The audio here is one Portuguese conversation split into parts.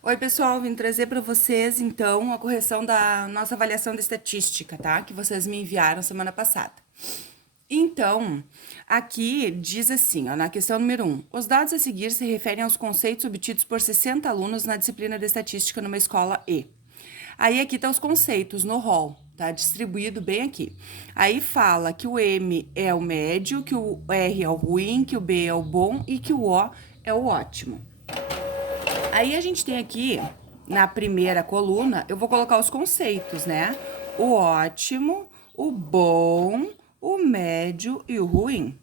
Oi, pessoal, vim trazer para vocês então a correção da nossa avaliação de estatística, tá? Que vocês me enviaram semana passada. Então, aqui diz assim, ó, na questão número 1, os dados a seguir se referem aos conceitos obtidos por 60 alunos na disciplina de estatística numa escola E. Aí aqui tá os conceitos no rol, tá? Distribuído bem aqui. Aí fala que o M é o médio, que o R é o ruim, que o B é o bom e que o O é o ótimo. Aí a gente tem aqui, na primeira coluna, eu vou colocar os conceitos, né? O ótimo, o bom, o médio e o ruim.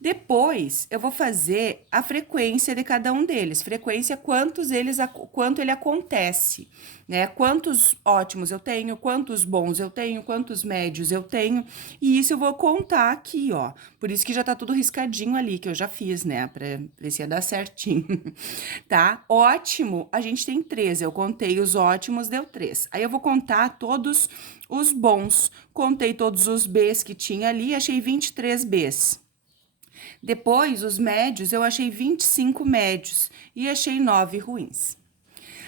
Depois, eu vou fazer a frequência de cada um deles. Frequência, quanto ele acontece, né? Quantos ótimos eu tenho, quantos bons eu tenho, quantos médios eu tenho. E isso eu vou contar aqui, ó. Por isso que já tá tudo riscadinho ali, que eu já fiz, né? Pra ver se ia dar certinho, tá? Ótimo, a gente tem 13. Eu contei os ótimos, deu 3. Aí eu vou contar todos os bons. Contei todos os Bs que tinha ali, achei 23 Bs. Depois, os médios, eu achei 25 médios e achei 9 ruins.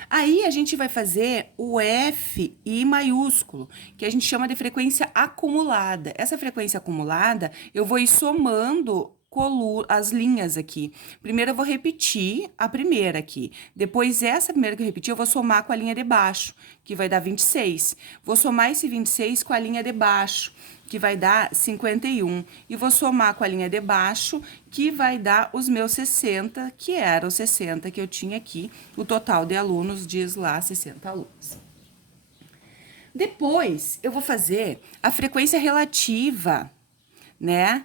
Aí a gente vai fazer o F I maiúsculo, que a gente chama de frequência acumulada. Essa frequência acumulada, eu vou ir somando as linhas aqui. Primeiro eu vou repetir a primeira aqui. Depois essa primeira que eu repeti, eu vou somar com a linha de baixo, que vai dar 26. Vou somar esse 26 com a linha de baixo, que vai dar 51. E vou somar com a linha de baixo, que vai dar os meus 60, que eram os 60 que eu tinha aqui. O total de alunos diz lá 60 alunos. Depois, eu vou fazer a frequência relativa, né,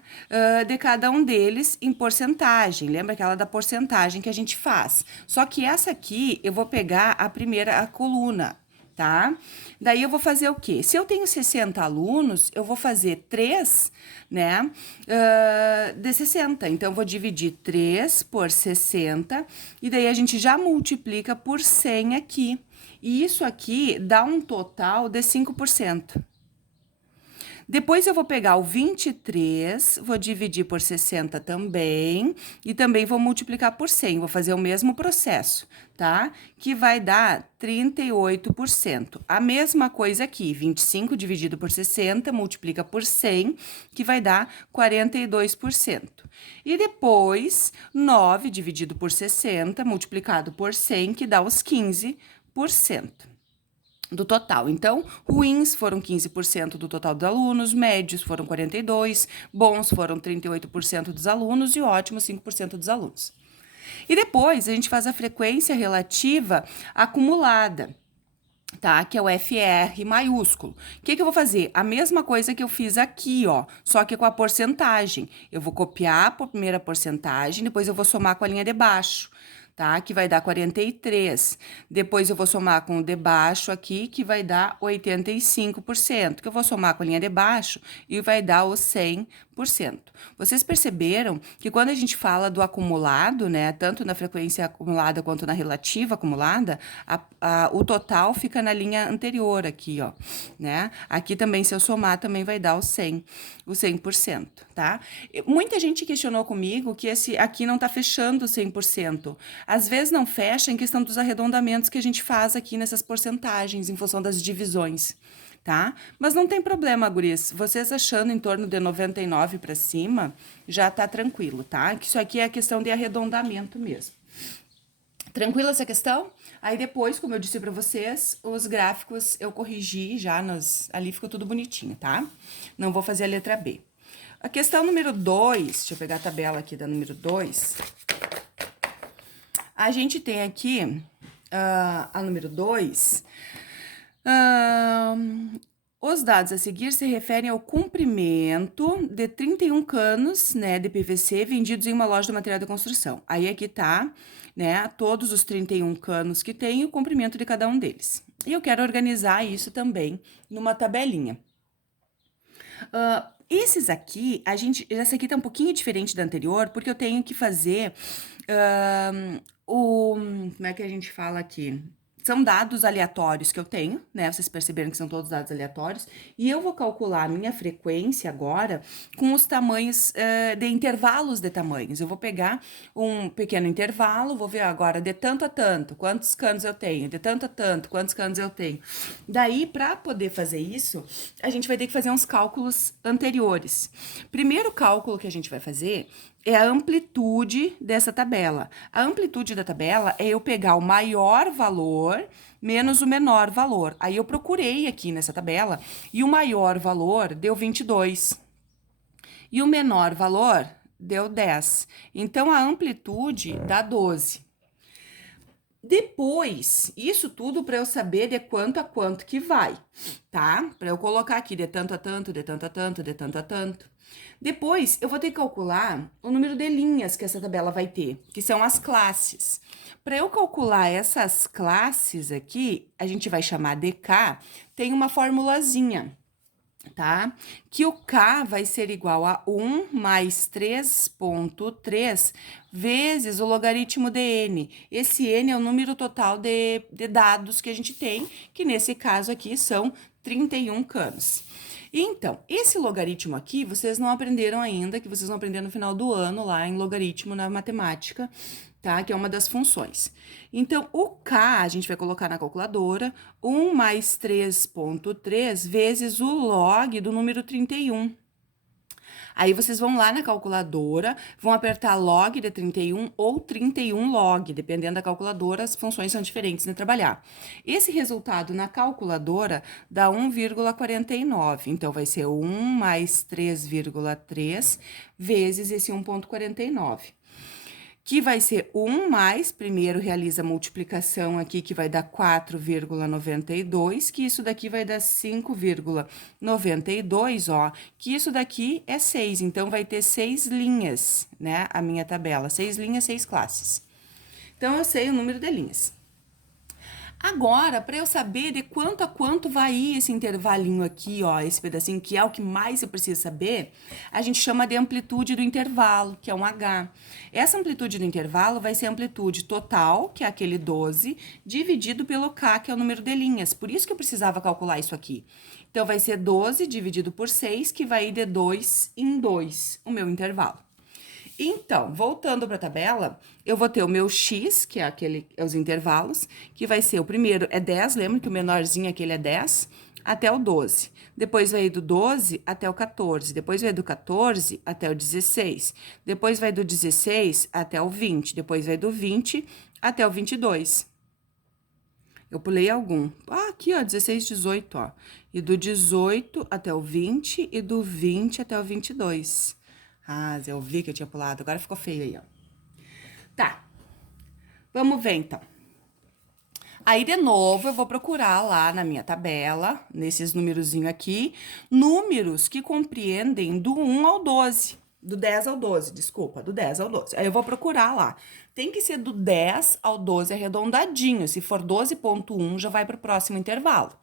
de cada um deles em porcentagem. Lembra aquela da porcentagem que a gente faz? Só que essa aqui, eu vou pegar a coluna, tá? Daí eu vou fazer o quê? Se eu tenho 60 alunos, eu vou fazer 3, né, de 60. Então, eu vou dividir 3 por 60, e daí a gente já multiplica por 100 aqui. E isso aqui dá um total de 5%. Depois eu vou pegar o 23, vou dividir por 60 também, e também vou multiplicar por 100, vou fazer o mesmo processo, tá? Que vai dar 38%. A mesma coisa aqui, 25 dividido por 60, multiplica por 100, que vai dar 42%. E depois, 9 dividido por 60, multiplicado por 100, que dá os 15% do total. Então, ruins foram 15% do total dos alunos, médios foram 42%, bons foram 38% dos alunos e ótimos 5% dos alunos. E depois a gente faz a frequência relativa acumulada, tá? Que é o FR maiúsculo. O que eu vou fazer? A mesma coisa que eu fiz aqui, ó, só que com a porcentagem. Eu vou copiar a primeira porcentagem, depois eu vou somar com a linha de baixo, tá? Que vai dar 43. Depois eu vou somar com o de baixo aqui, que vai dar 85%, que eu vou somar com a linha de baixo e vai dar os 100%. Vocês perceberam que quando a gente fala do acumulado, né, tanto na frequência acumulada quanto na relativa acumulada, o total fica na linha anterior aqui, ó, né? Aqui também, se eu somar, também vai dar o 100%, tá? Muita gente questionou comigo que esse aqui não tá fechando 100%. Às vezes não fecha em questão dos arredondamentos que a gente faz aqui nessas porcentagens, em função das divisões, tá? Mas não tem problema, guris. Vocês achando em torno de 99 para cima, já tá tranquilo, tá? Que isso aqui é questão de arredondamento mesmo. Tranquila essa questão? Aí depois, como eu disse para vocês, os gráficos eu corrigi já ali ficou tudo bonitinho, tá? Não vou fazer a letra B. A questão número 2, deixa eu pegar a tabela aqui da número 2. A gente tem aqui a número 2. Os dados a seguir se referem ao comprimento de 31 canos, né, de PVC vendidos em uma loja de material de construção. Aí aqui tá, né, todos os 31 canos que tem e o comprimento de cada um deles. E eu quero organizar isso também numa tabelinha. Esses aqui, essa aqui tá um pouquinho diferente da anterior, porque eu tenho que fazer como é que a gente fala aqui? são dados aleatórios que eu tenho, né? Vocês perceberam que são todos dados aleatórios. E eu vou calcular a minha frequência agora com os tamanhos de intervalos de tamanhos. Eu vou pegar um pequeno intervalo, vou ver agora de tanto a tanto, quantos canos eu tenho, de tanto a tanto, quantos canos eu tenho. Daí, para poder fazer isso, a gente vai ter que fazer uns cálculos anteriores. Primeiro cálculo que a gente vai fazer é a amplitude dessa tabela. A amplitude da tabela é eu pegar o maior valor menos o menor valor. Aí eu procurei aqui nessa tabela e o maior valor deu 22. E o menor valor deu 10. Então, a amplitude dá 12. Depois, isso tudo para eu saber de quanto a quanto que vai, tá? Para eu colocar aqui de tanto a tanto, de tanto a tanto, de tanto a tanto. Depois, eu vou ter que calcular o número de linhas que essa tabela vai ter, que são as classes. Para eu calcular essas classes aqui, a gente vai chamar de K, tem uma formulazinha, tá? Que o K vai ser igual a 1 mais 3,3 vezes o logaritmo de N. Esse N é o número total de dados que a gente tem, que nesse caso aqui são 31 canos. Então, esse logaritmo aqui, vocês não aprenderam ainda, que vocês vão aprender no final do ano, lá em logaritmo na matemática, tá? Que é uma das funções. Então, o K a gente vai colocar na calculadora, 1 mais 3,3 vezes o log do número 31. Aí, vocês vão lá na calculadora, vão apertar log de 31 ou 31 log, dependendo da calculadora, as funções são diferentes de trabalhar. Esse resultado na calculadora dá 1,49, então vai ser 1 mais 3,3 vezes esse 1,49. Que vai ser 1 mais, primeiro realiza a multiplicação aqui, que vai dar 4,92, que isso daqui vai dar 5,92, ó, que isso daqui é 6, então vai ter 6 linhas, né, a minha tabela, 6 linhas, 6 classes. Então, eu sei o número de linhas. Agora, para eu saber de quanto a quanto vai ir esse intervalinho aqui, ó, esse pedacinho que é o que mais eu preciso saber, a gente chama de amplitude do intervalo, que é um H. Essa amplitude do intervalo vai ser a amplitude total, que é aquele 12, dividido pelo K, que é o número de linhas. Por isso que eu precisava calcular isso aqui. Então, vai ser 12 dividido por 6, que vai ir de 2 em 2, o meu intervalo. Então, voltando para a tabela, eu vou ter o meu x, que é os intervalos, que vai ser o primeiro é 10, lembra que o menorzinho aquele é 10, até o 12. Depois vai do 12 até o 14, depois vai do 14 até o 16, depois vai do 16 até o 20, depois vai do 20 até o 22. Eu pulei algum. Ah, aqui, ó, 16, 18, ó. E do 18 até o 20 e do 20 até o 22. Ah, eu vi que eu tinha pulado, agora ficou feio aí, ó. Tá, vamos ver então. Aí, de novo, eu vou procurar lá na minha tabela, nesses numerozinhos aqui, números que compreendem do 1 ao 12. Do 10 ao 12, desculpa, do 10 ao 12. Aí eu vou procurar lá. Tem que ser do 10 ao 12 arredondadinho. Se for 12,1, já vai para o próximo intervalo,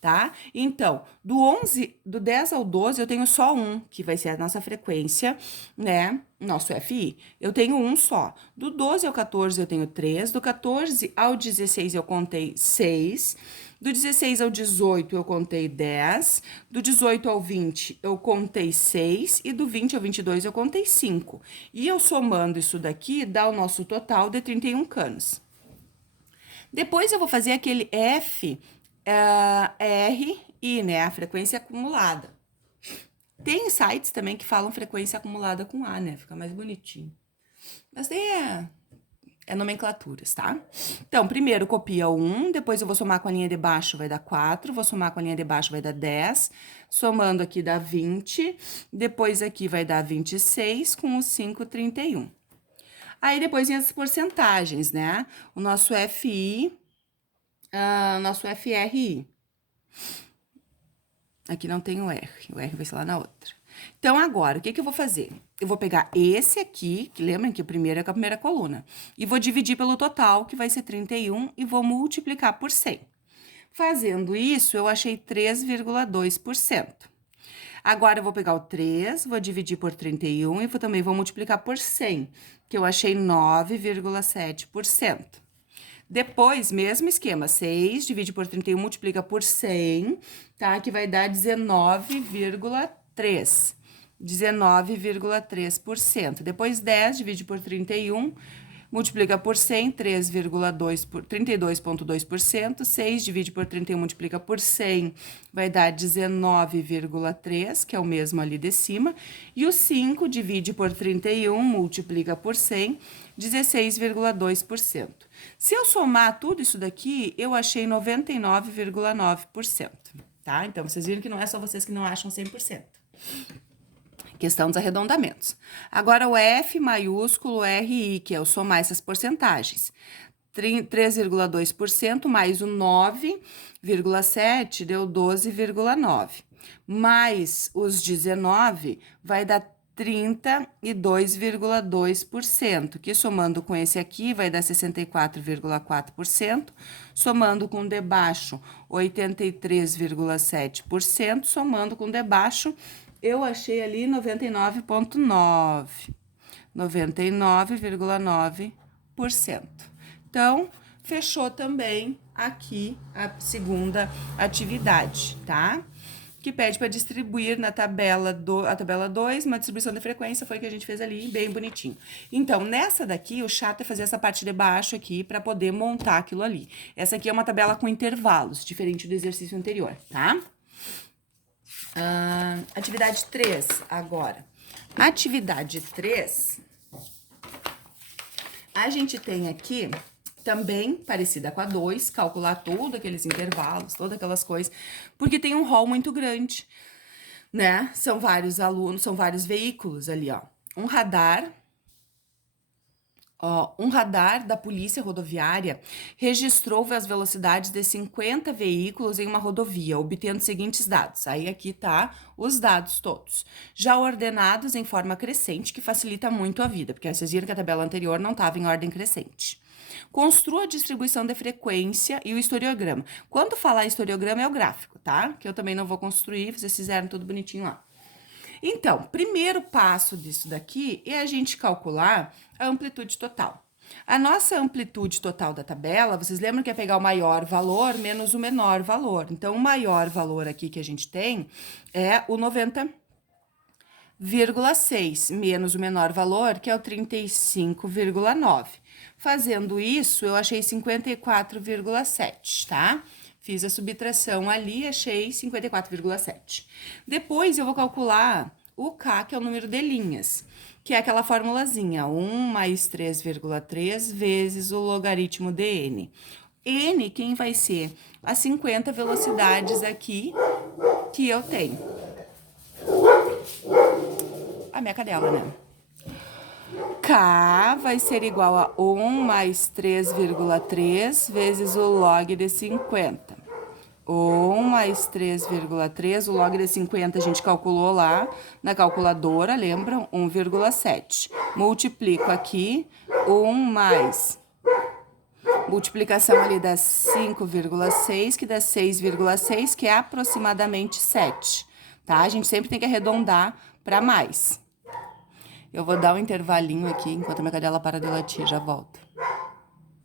tá? Então, do 10 ao 12, eu tenho só um, que vai ser a nossa frequência, né? Nosso FI. Eu tenho um só. Do 12 ao 14, eu tenho 3. Do 14 ao 16, eu contei 6. Do 16 ao 18, eu contei 10. Do 18 ao 20, eu contei 6. E do 20 ao 22, eu contei 5. E eu somando isso daqui, dá o nosso total de 31 canos. Depois, eu vou fazer aquele F, R, I, né? A frequência acumulada. Tem sites também que falam frequência acumulada com A, né? Fica mais bonitinho. Mas daí é nomenclaturas, tá? Então, primeiro copia 1, depois eu vou somar com a linha de baixo, vai dar 4, vou somar com a linha de baixo, vai dar 10, somando aqui dá 20, depois aqui vai dar 26, com o 5, 31. Aí, depois vem as porcentagens, né? O nosso FI, nosso FRI. Aqui não tem o R vai ser lá na outra. Então, agora, o que eu vou fazer? Eu vou pegar esse aqui, que lembram que o primeiro é a primeira coluna, e vou dividir pelo total, que vai ser 31, e vou multiplicar por 100. Fazendo isso, eu achei 3,2%. Agora, eu vou pegar o 3, vou dividir por 31 e também vou multiplicar por 100, que eu achei 9,7%. Depois, mesmo esquema, 6 divide por 31, multiplica por 100, tá? Que vai dar 19,3. 19,3%. Depois, 10 divide por 31, multiplica por 100, 32,2%. 6 divide por 31, multiplica por 100, vai dar 19,3, que é o mesmo ali de cima. E o 5 divide por 31, multiplica por 100, 16,2%. Se eu somar tudo isso daqui, eu achei 99,9%, tá? Então, vocês viram que não é só vocês que não acham 100%. Questão dos arredondamentos. Agora, o F maiúsculo RI, que é o somar essas porcentagens. 3,2% mais o 9,7 deu 12,9. Mais os 19 vai dar 32,2%, que somando com esse aqui vai dar 64,4%, somando com o de baixo 83,7%, somando com o de baixo eu achei ali 99,9%. 99,9%. Então, fechou também aqui a segunda atividade, tá? Que pede para distribuir na tabela a tabela 2, uma distribuição de frequência, foi que a gente fez ali, bem bonitinho. Então, nessa daqui, o chato é fazer essa parte de baixo aqui para poder montar aquilo ali. Essa aqui é uma tabela com intervalos, diferente do exercício anterior, tá? Atividade 3, agora. Atividade 3, a gente tem aqui, também parecida com a 2, calcular todos aqueles intervalos, todas aquelas coisas, porque tem um rol muito grande, né? São vários alunos, são vários veículos ali, ó. Um radar da Polícia Rodoviária registrou as velocidades de 50 veículos em uma rodovia, obtendo os seguintes dados. Aí aqui tá os dados todos, já ordenados em forma crescente, que facilita muito a vida, porque vocês viram que a tabela anterior não estava em ordem crescente. Construa a distribuição de frequência e o historiograma. Quando falar historiograma é o gráfico, tá? Que eu também não vou construir, vocês fizeram tudo bonitinho lá. Então, primeiro passo disso daqui é a gente calcular a amplitude total. A nossa amplitude total da tabela, vocês lembram que é pegar o maior valor menos o menor valor. Então, o maior valor aqui que a gente tem é o 90,6 menos o menor valor, que é o 35,9. Fazendo isso, eu achei 54,7, tá? Fiz a subtração ali, achei 54,7. Depois, eu vou calcular o K, que é o número de linhas, que é aquela formulazinha, 1 mais 3,3 vezes o logaritmo de N. N, quem vai ser? As 50 velocidades aqui que eu tenho. A minha cadela, né? K vai ser igual a 1 mais 3,3 vezes o log de 50. 1 mais 3,3, o log de 50 a gente calculou lá na calculadora, lembram? 1,7. Multiplico aqui, 1 mais multiplicação ali dá 5,6, que dá 6,6, que é aproximadamente 7, tá? A gente sempre tem que arredondar para mais. Eu vou dar um intervalinho aqui, enquanto a minha cadela para de latir, já volto.